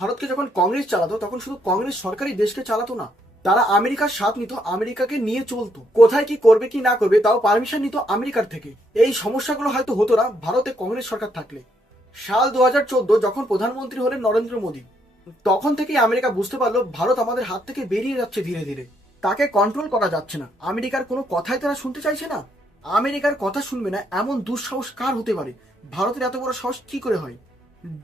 ভারতকে যখন কংগ্রেস চালাতো তখন শুধু কংগ্রেস সরকারই দেশকে চালাতো না, তারা আমেরিকার সাথ নিত, আমেরিকাকে নিয়ে চলতো। কোথায় কি করবে কি না করবে তাও পারমিশন নিত আমেরিকার থেকে। এই সমস্যাগুলো হয়তো হতো না ভারতে কংগ্রেস সরকার থাকলে। সাল 2014 যখন প্রধানমন্ত্রী হলেন নরেন্দ্র মোদী, তখন থেকেই আমেরিকা বুঝতে পারলো ভারত আমাদের হাত থেকে বেরিয়ে যাচ্ছে ধীরে ধীরে, তাকে কন্ট্রোল করা যাচ্ছে না। আমেরিকার কোনো কথাই তারা শুনতে চাইছে না। আমেরিকার কথা শুনবে না এমন দুঃসাহস কার হতে পারে? ভারতের এত বড় সাহস কি করে হয়?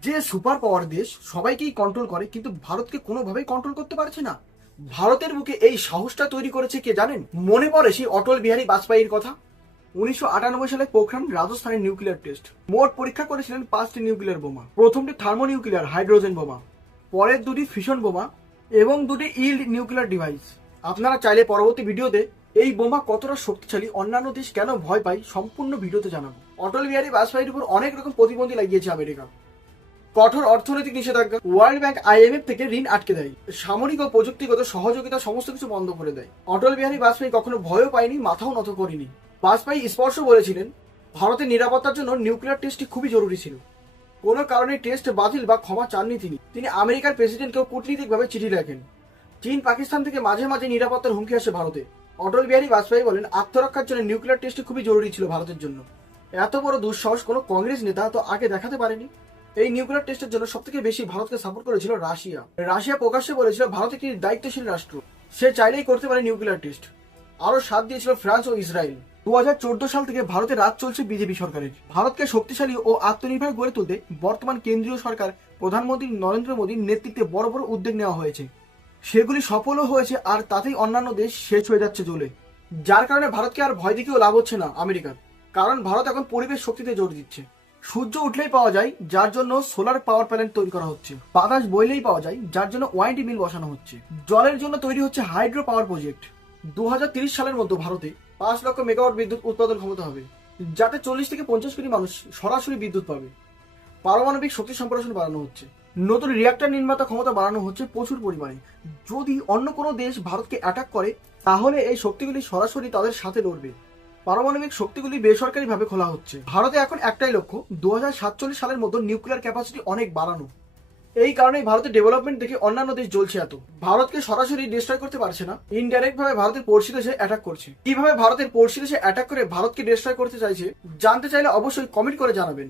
যে সুপার পাওয়ার দেশ সবাইকেই কন্ট্রোল করে, কিন্তু ভারতকে কোনোভাবেই কন্ট্রোল করতে পারছে না। ভারতের বুকে এই সাহসটা তৈরি করেছে কে জানেন? মনে পড়ে সেই অটল বিহারী বাজপেয়ীর কথা। 1998 সালে পোখরান রাজস্থানের নিউক্লিয়ার টেস্ট। মোট পরীক্ষা করেছিলেন 5টি নিউক্লিয়ার বোমা। প্রথমটি থার্মোনিউক্লিয়ার হাইড্রোজেন বোমা, পরের দুটি ফিশন বোমা এবং দুটি ইল্ড নিউক্লিয়ার ডিভাইস। আপনারা চাইলে পরবর্তী ভিডিওতে এই বোমা কতটা শক্তিশালী, অন্যান্য দেশ কেন ভয় পায়, সম্পূর্ণ ভিডিওতে জানাবো। অটল বিহারী বাজপেয়ীর উপর অনেক রকম প্রতিবন্ধী লাগিয়েছে আমেরিকা। কঠোর অর্থনৈতিক নিষেধাজ্ঞা, ওয়ার্ল্ড ব্যাংক IMF থেকে ঋণ আটকে দেয়, সামরিক ও প্রযুক্তিগত সহযোগিতা সমস্ত কিছু বন্ধ করে দেয়। অটল বিহারী বাজপেয়ী কখনো ভয়ও পায়নি, মাথাও নত করেনি। বাজপেয়ী স্পষ্ট বলেছিলেন ভারতের নিরাপত্তার জন্য নিউক্লিয়ার টেস্টটি খুবই জরুরি ছিল। কোনো কারণে টেস্ট বাতিল বা ক্ষমা চাননি তিনি আমেরিকার প্রেসিডেন্টকেও কূটনীতিকভাবে চিঠি লেখেন। চীন পাকিস্তান থেকে মাঝে মাঝে নিরাপত্তার হুমকি আসে ভারতে। অটল বিহারী বাজপেয়ী বলেন আত্মরক্ষার জন্য নিউক্লিয়ার টেস্টটি খুবই জরুরি ছিল ভারতের জন্য। এত বড় দুঃসাহস কোনো কংগ্রেস নেতা তো আগে দেখাতে পারেনি। এই নিউক্লিয়ার টেস্টের জন্য সবথেকে বেশি ভারতকে সাপোর্ট করেছিল রাশিয়া। রাশিয়া প্রকাশ্যে বলেছিল ভারত একটি দায়িত্বশীল রাষ্ট্র, সে চাইলেই করতে পারে নিউক্লিয়ার টেস্ট। আরো সাথ দিয়েছিল ফ্রান্স ও ইসরায়েল। 2014 সাল থেকে ভারতে রাজ চলছে বিজেপি সরকারের। ভারতকে শক্তিশালী ও আত্মনির্ভর গড়ে তুলতে বর্তমান কেন্দ্রীয় সরকার প্রধানমন্ত্রী নরেন্দ্র মোদীর নেতৃত্বে বড় বড় উদ্যোগ নেওয়া হয়েছে। সেগুলি সফলও হয়েছে, আর তাতেই অন্যান্য দেশ শেষ হয়ে যাচ্ছে জ্বলে। যার কারণে ভারতকে আর ভয় দেখিয়েও লাভ হচ্ছে না আমেরিকার, কারণ ভারত এখন পরিবেশ শক্তিতে জোর দিচ্ছে। সূর্য উঠলেই পাওয়া যায়, যার জন্য সোলার পাওয়ার প্ল্যান্ট তৈরি করা হচ্ছে। বাতাস বইলেই পাওয়া যায়, যার জন্য ওয়াইন্ড মিল বসানো হচ্ছে। জলের জন্য তৈরি হচ্ছে হাইড্রো পাওয়ার প্রজেক্ট। 2030 সালের মধ্যে ভারতে 5 লক্ষ মেগাওয়াট বিদ্যুৎ উৎপাদন ক্ষমতা হবে, যাতে 40 থেকে 50 কোটি মানুষ সরাসরি বিদ্যুৎ পাবে। পারমাণবিক শক্তি সম্প্রসারণ বাড়ানো হচ্ছে, নতুন রিঅ্যাক্টর নির্মাতা ক্ষমতা বাড়ানো হচ্ছে প্রচুর পরিমাণে। যদি অন্য কোনো দেশ ভারতকে অ্যাটাক করে, তাহলে এই শক্তিগুলি সরাসরি তাদের সাথে লড়বে। পারমাণবিক শক্তিগুলি বেসরকারিভাবে খোলা হচ্ছে। ভারতে এখন একটাই লক্ষ্য, 2047 সালের মধ্যে নিউক্লিয়ার ক্যাপাসিটি অনেক বাড়ানো। এই কারণেই ভারতের ডেভেলপমেন্ট দেখে অন্যান্য দেশ জ্বলছে এত। ভারতকে সরাসরি ডিস্ট্রয় করতে পারছে না, ইনডাইরেক্ট ভাবে ভারতের পড়শি দেশে অ্যাটাক করছে। কিভাবে ভারতের পড়শি দেশে অ্যাটাক করে ভারতকে ডিস্ট্রয় করতে চাইছে জানতে চাইলে অবশ্যই কমেন্ট করে জানাবেন।